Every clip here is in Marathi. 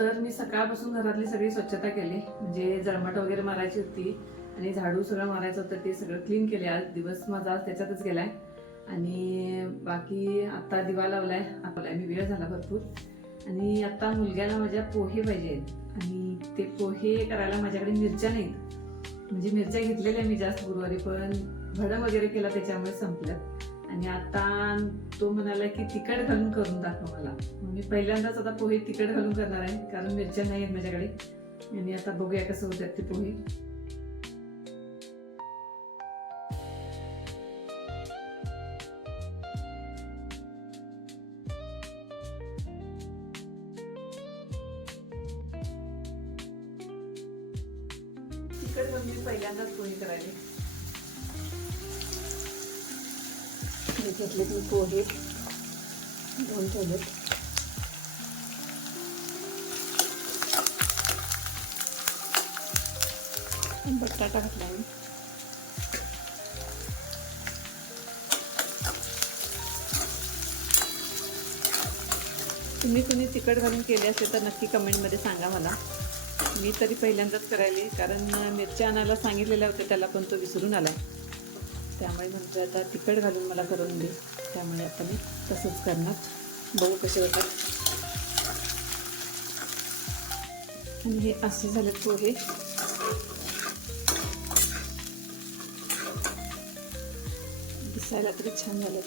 तर मी सकाळपासून घरातली सगळी स्वच्छता केली, म्हणजे जळमट वगैरे मारायची होती आणि झाडू सगळं मारायचं होतं, ते सगळं क्लीन केले. आज दिवस माझा त्याच्यातच गेलाय. आणि बाकी आता दिवा लावलाय, मी वेळ झाला भरपूर. आणि आता मुलग्याला माझ्या पोहे पाहिजे आणि ते पोहे करायला माझ्याकडे मिरच्या नाहीत. म्हणजे मिरच्या घेतलेल्या मी जास्त गुरुवारी, पण भडं वगैरे केला त्याच्यामुळे संपलं. आणि आता तो म्हणाला की तिखट घालून करून दाखव मला. मी पहिल्यांदाच आता पोहे तिखट घालून करणार आहे, कारण मिरच्या नाही आहेत माझ्याकडे. आणि आता बघूया कसं होतात ते पोहे. तिखट घालून मी पहिल्यांदाच पोहे करायले. घेतले मी पोहे दोन ठेवलेत. बटाटा घातला मी. तुम्ही कुणी तिखट घालून केले असेल तर नक्की कमेंटमध्ये सांगा मला. मी तरी पहिल्यांदाच करायले, कारण मिरच्या आणायला सांगितलेल्या होत्या त्याला, पण तो विसरून आलाय. त्यामुळे म्हणतो आता तिखट घालून मला करून दे. त्यामुळे आता मी तसंच करणार. बघू कसे होतात. आणि हे असे झाले पोहे. दिसायला तरी छान झाले.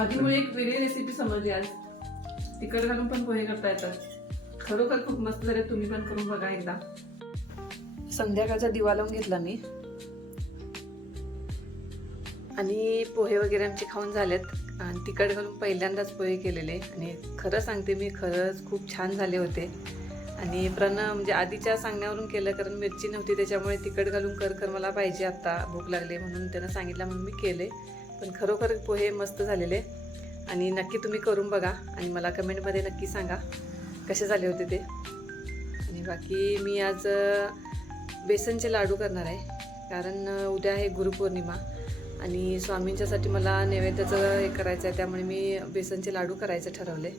आधीमुळे एक वेगळी रेसिपी समजली आज. तिखट घालून पण पोहे करता येतात. खरोखर खूप मस्त झाले. तुम्ही पण करून बघा एकदा. संध्याकाळचा दिवा लावून घेतला मी आणि पोहे वगैरे आमचे खाऊन झालेत. आणि तिखट घालून पहिल्यांदाच पोहे केलेले आणि खरं सांगते मी, खरंच खूप छान झाले होते. आणि म्हणजे आधीच्या सांगण्यावरून केलं, कारण मिरची नव्हती त्याच्यामुळे तिखट घालून कर मला पाहिजे, आता भूक लागली म्हणून त्यानं सांगितलं म्हणून मी केले. पण खरोखर पोहे मस्त झालेले. आणि नक्की तुम्ही करून बघा आणि मला कमेंटमध्ये नक्की सांगा कसे झाले होते ते. आणि बाकी मी आज बेसनचे लाडू करणार आहे, कारण उद्या आहे गुरुपौर्णिमा आणि स्वामींच्यासाठी मला नैवेद्याचं हे करायचं आहे. त्यामुळे मी बेसनचे लाडू करायचं ठरवले.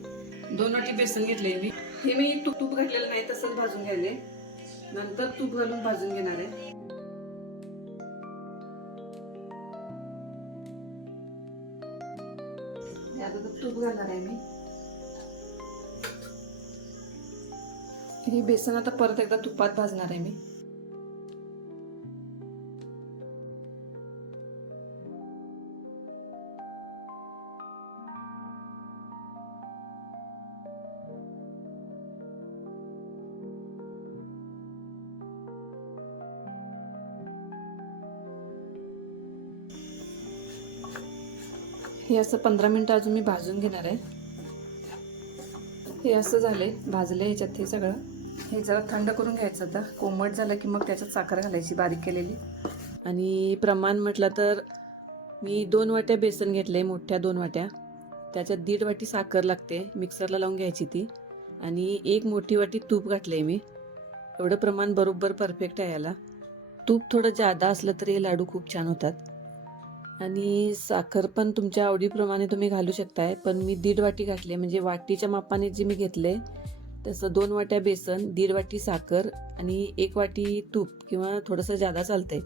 2 वाटी बेसन घेतले मी. हे मी तूप घातलेलं नाही, तसंच भाजून घ्यायले. नंतर तूप घालून भाजून घेणार आहे. आता तूप घालणार आहे मी. हे बेसन आता परत एकदा तुपात भाजणार आहे मी. हे असं 15 मिनिटं अजून मी भाजून घेणार आहे. हे असं झाले, भाजले ह्याच्यात हे सगळं. हे जरा थंड करून घ्यायचं. आता कोमट झालं की मग त्याच्यात साखर घालायची बारीक केलेली. आणि प्रमाण म्हटलं तर मी 2 वाट्या बेसन घेतले, मोठ्या 2 वाट्या. त्याच्यात 1.5 वाटी साखर लागते, मिक्सरला लावून घ्यायची ती. आणि 1 मोठी वाटी तूप घातले मी. एवढं प्रमाण बरोबर परफेक्ट आहे याला. तूप थोडं जादा असलं तरी हे लाडू खूप छान होतात. आणि साखर पण तुमच्या आवडीप्रमाणे तुम्ही घालू शकताय, पण मी 1.5 वाटी घातले. म्हणजे वाटीच्या मापाने जे मी घेतले तसं 2 वाट्या बेसन, 1.5 वाटी साखर आणि 1 वाटी तूप, किंवा थोडंसं जादा चालतंय.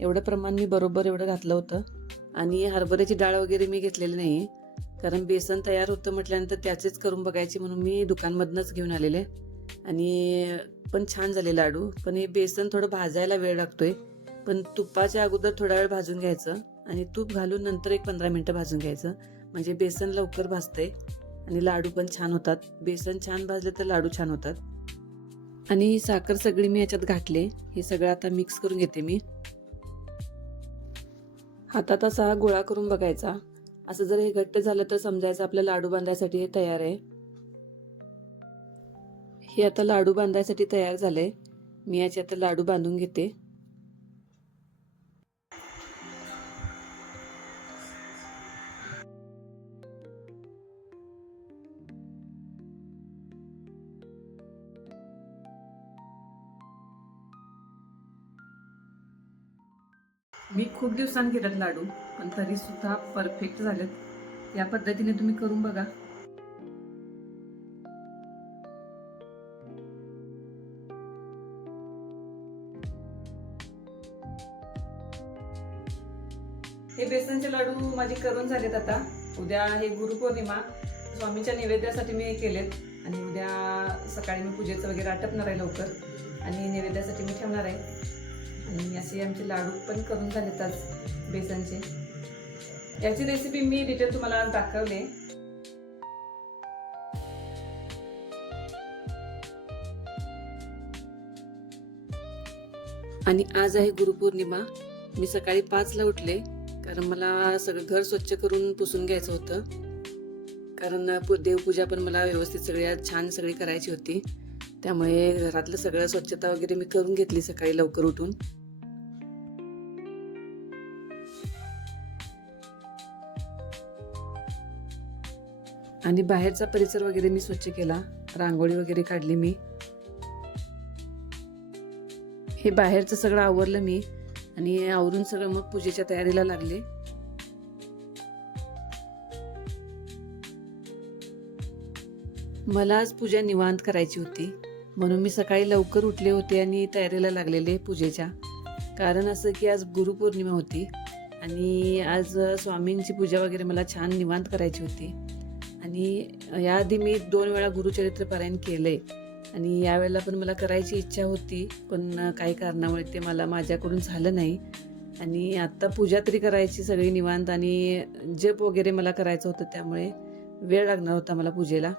एवढं प्रमाण मी बरोबर एवढं घातलं होतं. आणि हरभऱ्याची डाळ वगैरे मी घेतलेली नाही, कारण बेसन तयार होतं म्हटल्यानंतर त्याचेच करून बघायचे म्हणून मी दुकानमधनंच घेऊन आलेले. आणि पण छान झाले लाडू. पण हे बेसन थोडं भाजायला वेळ लागतोय, पण तुपाच्या अगोदर थोडा वेळ भाजून घ्यायचं आणि तूप घालून नंतर एक 15 मिनिटं भाजून घ्यायचं. म्हणजे बेसन लवकर भाजतंय आणि लाडू पण छान होतात. बेसन छान भाजले तर लाडू छान होतात. आणि साखर सगळी मी याच्यात घातले. हे सगळं आता मिक्स करून घेते मी. हातात असा गोळा करून बघायचा. असं जर हे घट्ट झालं तर समजायचं आपलं लाडू बांधायसाठी हे तयार आहे. हे आता लाडू बांधायसाठी तयार झालंय. मी याचे आता लाडू बांधून घेते. मी खूप दिवसांनी केलेत लाडू, पण तरी सुद्धा परफेक्ट झालेत. या पद्धतीने तुम्ही करून बघा. हे बेसनचे लाडू माझे करून झालेत आता. उद्या हे गुरुपौर्णिमा, स्वामींच्या नैवेद्यासाठी मी केलेत आणि उद्या सकाळी मी पूजेचं वगैरे आटपणार आहे लवकर आणि नैवेद्यासाठी मी ठेवणार आहे. आणि असे आमचे लाडू पण करून झालेत आज बेसनचे. याची रेसिपी मी डिटेल तुम्हाला आज दाखवले. आणि आज आहे गुरुपौर्णिमा. मी सकाळी 5ला उठले कारण मला सगळं घर स्वच्छ करून पुसून घ्यायचं होतं. कारण देवपूजा पण मला व्यवस्थित छान सगळी करायची होती. त्यामुळे घरातलं सगळं स्वच्छता वगैरे मी करून घेतली सकाळी लवकर उठून. आणि बाहेरचा परिसर वगैरे मी स्वच्छ केला. रांगोळी वगैरे काढली मी. हे बाहेरचं सगळं आवरलं मी आणि आवरून सगळं मग पूजेच्या तयारीला लागले. मला आज पूजा निवांत करायची होती म्हणून मी सकाळी लवकर उठले होते आणि तयारीला लागलेले पूजेच्या. कारण असं की आज गुरुपौर्णिमा होती आणि आज स्वामींची पूजा वगैरे मला छान निवांत करायची होती. आणि याआधी मी 2 वेळा गुरुचरित्र पारायण केलंय आणि यावेळेला पण मला करायची इच्छा होती, पण काही कारणामुळे ते माझ्याकडून झालं नाही. आणि आत्ता पूजा तरी करायची सगळी निवांत आणि जप वगैरे मला करायचं होतं, त्यामुळे वेळ लागणार होता मला पूजेला.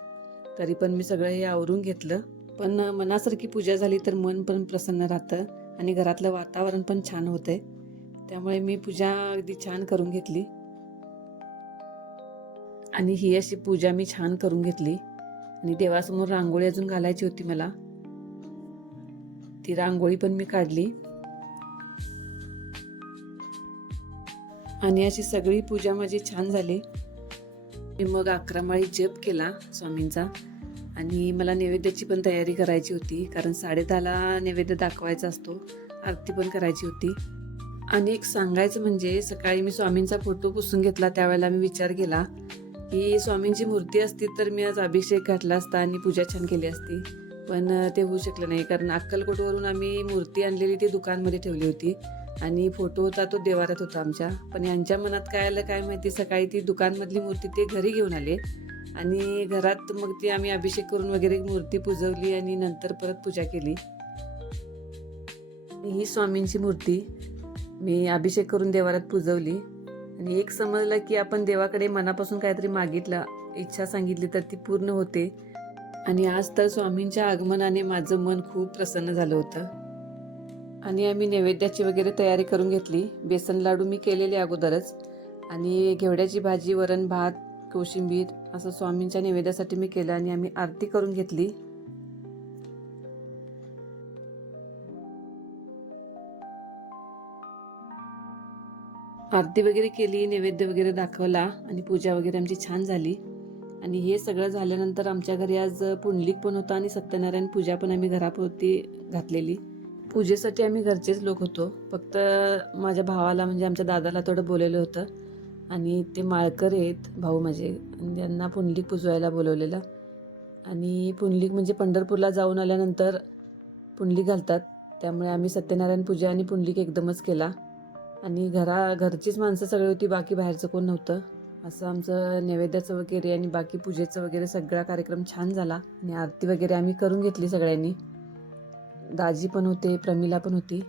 तरी पण मी सगळं हे आवरून घेतलं. पण मनासारखी पूजा झाली तर मन पण प्रसन्न राहतं आणि घरातलं वातावरण पण छान होतंय. त्यामुळे मी पूजा अगदी छान करून घेतली. आणि ही अशी पूजा मी छान करून घेतली. आणि देवासमोर रांगोळी अजून घालायची होती मला. ती रांगोळी पण मी काढली. आणि अशी सगळी पूजा माझी छान झाली. मी मग 11 माळी जप केला स्वामींचा. आणि मला नैवेद्याची पण तयारी करायची होती, कारण 10:30ला नैवेद्य दाखवायचा असतो. आरती पण करायची होती. आणि एक सांगायचं म्हणजे सकाळी मी स्वामींचा फोटो पुसून घेतला. त्यावेळेला मी विचार केला की स्वामींची मूर्ती असती तर मी आज अभिषेक घातला असता आणि पूजा छान केली असती. पण ते होऊ शकलं नाही, कारण अक्कलकोटवरून आम्ही मूर्ती आणलेली ती दुकानमध्ये ठेवली होती आणि फोटो होता तो देवाऱ्यात होता आमच्या. पण यांच्या मनात काय आलं काय माहिती, सकाळी ती दुकानमधली मूर्ती ते घरी घेऊन आले आणि घरात मग ती आम्ही अभिषेक करून वगैरे मूर्ती पुजवली आणि नंतर परत पूजा केली. ही स्वामींची मूर्ती मी अभिषेक करून देवाऱ्यात पुजवली. आणि एक समजलं की आपण देवाकडे मनापासून काहीतरी मागितलं, इच्छा सांगितली तर ती पूर्ण होते. आणि आज तर स्वामींच्या आगमनाने माझं मन खूप प्रसन्न झालं होतं. आणि आम्ही नैवेद्याची वगैरे तयारी करून घेतली. बेसन लाडू मी केलेले अगोदरच आणि घेवड्याची भाजी, वरण भात, कोशिंबीर असं स्वामींच्या नैवेद्यासाठी मी केलं. आणि आम्ही आरती करून घेतली. आरती वगैरे केली, नैवेद्य वगैरे दाखवला आणि पूजा वगैरे आमची छान झाली. आणि हे सगळं झाल्यानंतर आमच्या घरी आज पुंडलिक पण होता आणि सत्यनारायण पूजा पण आम्ही घरापुरती घातलेली. पूजेसाठी आम्ही घरचेच लोक होतो. फक्त माझ्या भावाला म्हणजे आमच्या दादाला थोडं बोलवलं होतं. आणि ते माळकर आहेत भाऊ माझे, त्यांना पुंडलिक पुजवायला बोलवलेलं. आणि पुंडलिक म्हणजे पंढरपूरला जाऊन आल्यानंतर पुंडलिक घालतात, त्यामुळे आम्ही सत्यनारायण पूजा आणि पुंडलिक एकदमच केला. आणि घरचीच माणसं सगळी होती, बाकी बाहेरचं कोण नव्हतं. असं आमचं नैवेद्याचं वगैरे आणि बाकी पूजेचं वगैरे सगळा कार्यक्रम छान झाला. आणि आरती वगैरे आम्ही करून घेतली सगळ्यांनी. दाजी पण होते, प्रमिला पण होती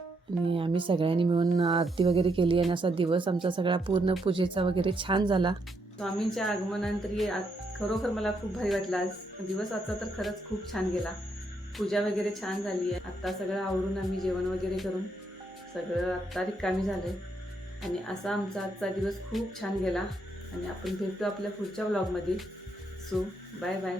आणि आम्ही सगळ्यांनी मिळून आरती वगैरे केली. आणि असा दिवस आमचा सगळा पूर्ण पूजेचा वगैरे छान झाला. स्वामींच्या आगमनानंतर खरोखर मला खूप भारी वाटलं. आज दिवस आजचा तर खरंच खूप छान गेला. पूजा वगैरे छान झाली आहे. आत्ता सगळं आवरून आम्ही जेवण वगैरे करून सगळं आत्ता रिकामी झालंय. आणि असा आमचा आजचा दिवस खूप छान गेला आणि आपण भेटू आपल्या पुढच्या व्लॉगमध्ये. So bye bye.